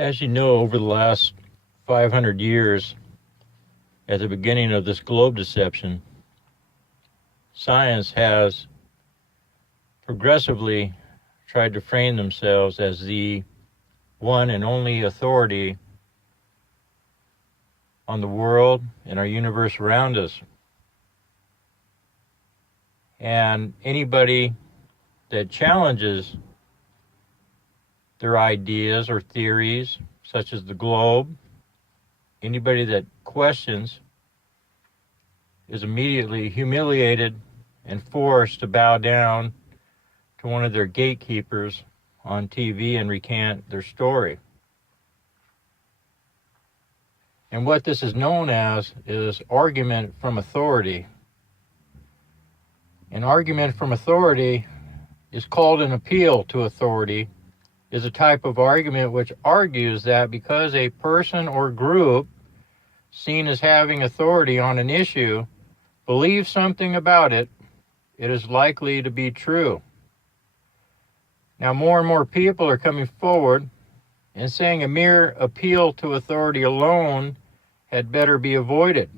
As you know, over the last 500 years, at the beginning of this globe deception, science has progressively tried to frame themselves as the one and only authority on the world and our universe around us. And anybody that challenges their ideas or theories, such as the globe, anybody that questions is immediately humiliated and forced to bow down to one of their gatekeepers on TV and recant their story. And what this is known as is argument from authority. An argument from authority is called an appeal to authority, is a type of argument which argues that because a person or group seen as having authority on an issue believes something about it, it is likely to be true. Now, more and more people are coming forward and saying a mere appeal to authority alone had better be avoided.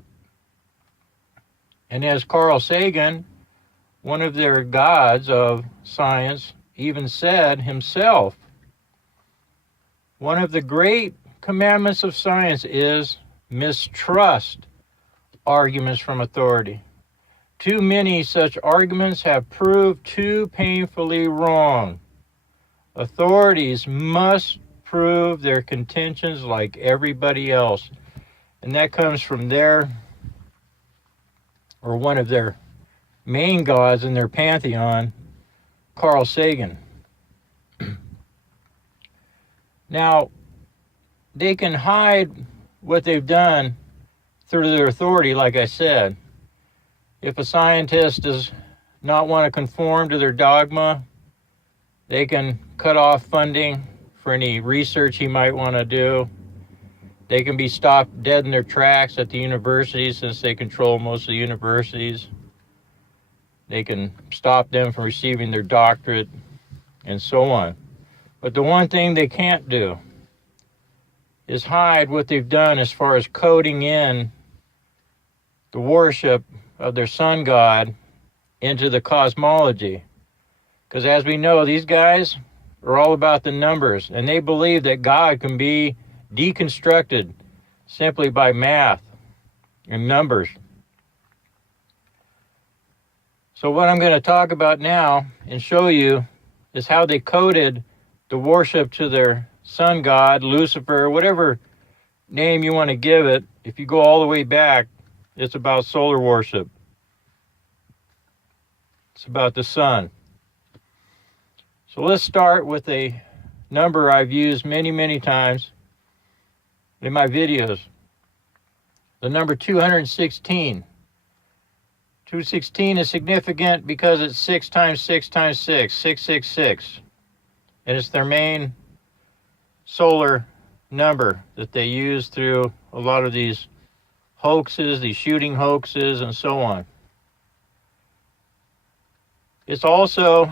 And as Carl Sagan, one of their gods of science, even said himself, one of the great commandments of science is mistrust arguments from authority. Too many such arguments have proved too painfully wrong. Authorities must prove their contentions like everybody else. And that comes from one of their main gods in their pantheon, Carl Sagan. Now, they can hide what they've done through their authority, like I said. If a scientist does not want to conform to their dogma, they can cut off funding for any research he might want to do. They can be stopped dead in their tracks at the universities, since they control most of the universities. They can stop them from receiving their doctorate and so on. But the one thing they can't do is hide what they've done as far as coding in the worship of their sun god into the cosmology. Because as we know, these guys are all about the numbers, and they believe that God can be deconstructed simply by math and numbers. So what I'm going to talk about now and show you is how they coded the worship to their sun god, Lucifer, whatever name you want to give it. If you go all the way back, it's about solar worship. It's about the sun. So let's start with a number I've used many, many times in my videos. The number 216. 216 is significant because it's 6 times 6 times 6, 666. And it's their main solar number that they use through a lot of these hoaxes, these shooting hoaxes, and so on. It's also,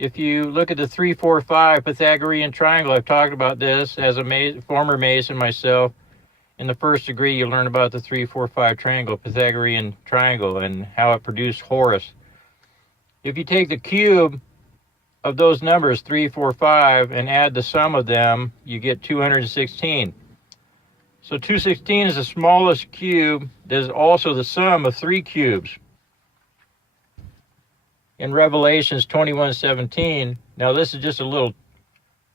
if you look at the 3-4-5 Pythagorean triangle, I've talked about this as a former Mason myself. In the first degree, you learn about the 3-4-5 triangle, Pythagorean triangle, and how it produced Horus. If you take the cube of those numbers, 3, 4, 5, and add the sum of them, you get 216. So 216 is the smallest cube that is also the sum of 3 cubes. In Revelations 21:17, now this is just a little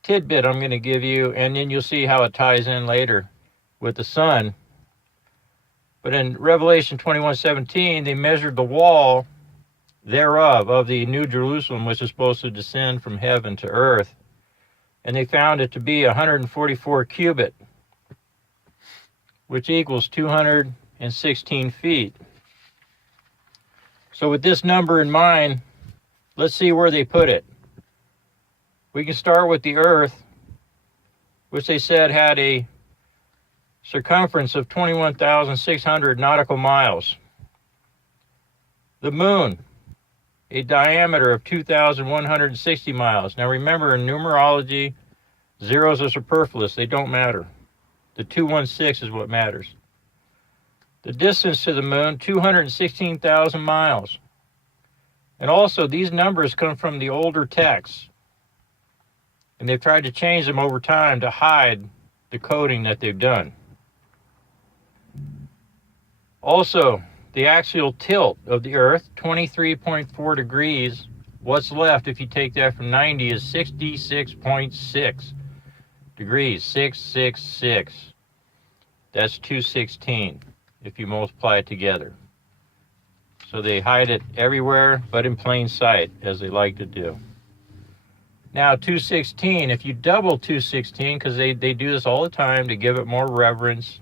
tidbit I'm going to give you, and then you'll see how it ties in later with the sun. But in Revelation 21:17, they measured the wall thereof, of the New Jerusalem, which is supposed to descend from heaven to earth, and they found it to be 144 cubit, which equals 216 feet. So with this number in mind, let's see where they put it. We can start with the earth, which they said had a circumference of 21,600 nautical miles. The moon, a diameter of 2,160 miles. Now remember, in numerology, Zeros are superfluous. They don't matter. The 216 is what matters. The distance to the moon, 216,000 miles. And also, these numbers come from the older texts. And they've tried to change them over time to hide the coding that they've done. Also, the axial tilt of the Earth, 23.4 degrees. What's left if you take that from 90 is 66.6 degrees. 666. That's 216 if you multiply it together. So they hide it everywhere but in plain sight, as they like to do. Now, 216, if you double 216, because they do this all the time to give it more reverence,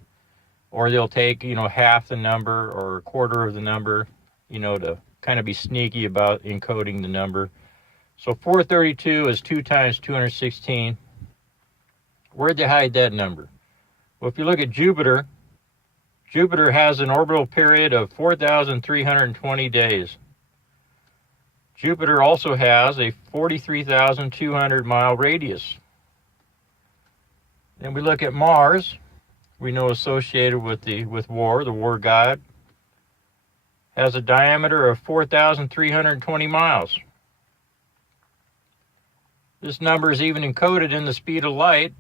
or they'll take, half the number or a quarter of the number, to kind of be sneaky about encoding the number. So 432 is 2 times 216. Where'd they hide that number? Well, if you look at Jupiter, Jupiter has an orbital period of 4,320 days. Jupiter also has a 43,200 mile radius. Then we look at Mars. We know associated with war, the war god, has a diameter of 4,320 miles. This number is even encoded in the speed of light.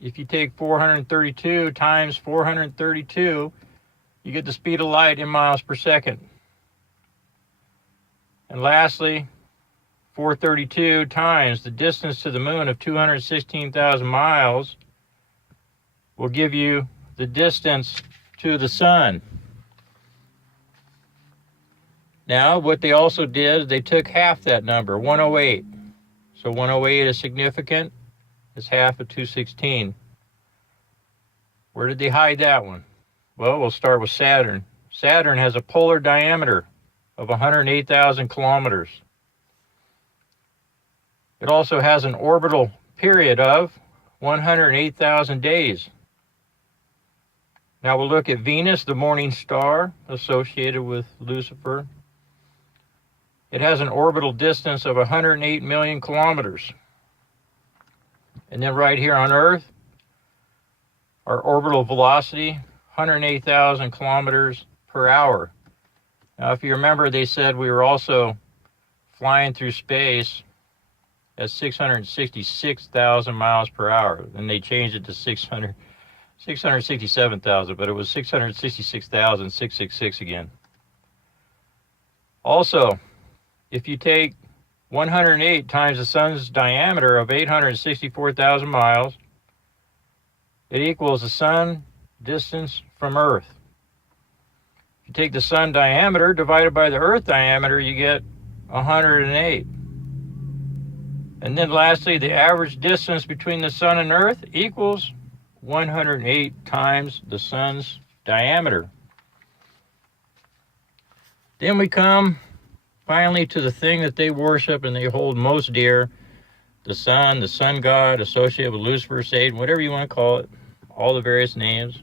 If you take 432 times 432, you get the speed of light in miles per second. And lastly, 432 times the distance to the moon of 216,000 miles will give you the distance to the sun. Now, what they also did, they took half that number, 108. So 108 is significant. It's half of 216. Where did they hide that one? Well, we'll start with Saturn. Saturn has a polar diameter of 108,000 kilometers. It also has an orbital period of 108,000 days. Now we'll look at Venus, the morning star associated with Lucifer. It has an orbital distance of 108 million kilometers. And then right here on Earth, our orbital velocity, 108,000 kilometers per hour. Now, if you remember, they said we were also flying through space at 666,000 miles per hour. And they changed it to 667,000, but it was 666,666 again. Also, if you take 108 times the sun's diameter of 864,000 miles, it equals the sun distance from Earth. If you take the sun diameter divided by the Earth diameter, you get 108. And then lastly, the average distance between the sun and Earth equals 108 times the sun's diameter. Then we come finally to the thing that they worship and they hold most dear, the sun god associated with Lucifer, Satan, whatever you want to call it, all the various names.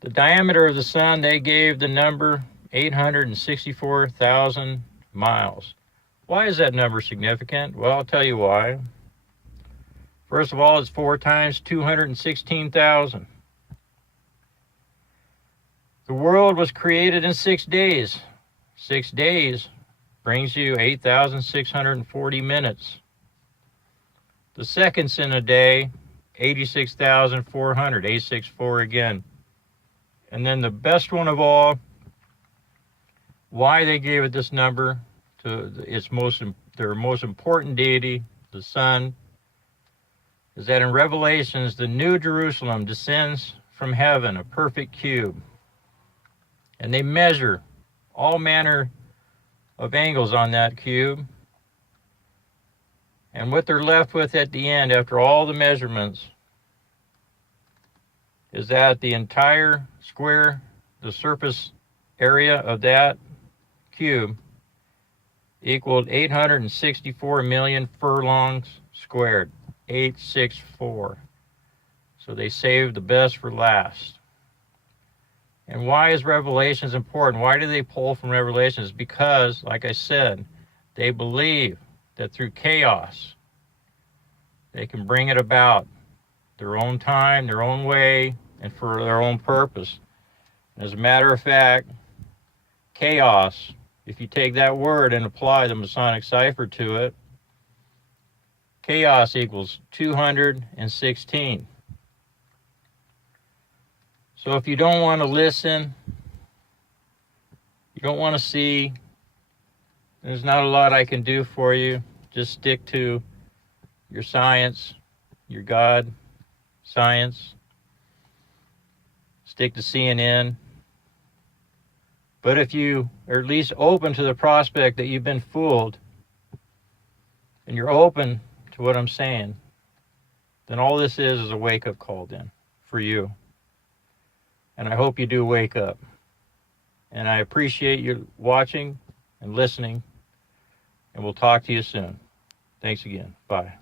The diameter of the sun, they gave the number 864,000 miles. Why is that number significant? Well, I'll tell you why. First of all, it's 4 times 216,000. The world was created in 6 days. 6 days brings you 8,640 minutes. The seconds in a day, 86,400, 864 again. And then the best one of all, why they gave it this number to their most important deity, the sun, is that in Revelations, the New Jerusalem descends from heaven, a perfect cube. And they measure all manner of angles on that cube. And what they're left with at the end, after all the measurements, is that the entire square, the surface area of that cube, equaled 864 million furlongs squared. 864. So they saved the best for last. And why is Revelations important? Why do they pull from Revelations? Because, like I said, they believe that through chaos, They can bring it about their own time, their own way, and for their own purpose. As a matter of fact, chaos, if you take that word and apply the Masonic cipher to it, chaos equals 216. So if you don't want to listen, you don't want to see, there's not a lot I can do for you. Just stick to your science, your God science. Stick to CNN. But if you are at least open to the prospect that you've been fooled, and you're open to what I'm saying, then all this is a wake-up call then for you. And I hope you do wake up. And I appreciate you watching and listening, and we'll talk to you soon. Thanks again. Bye.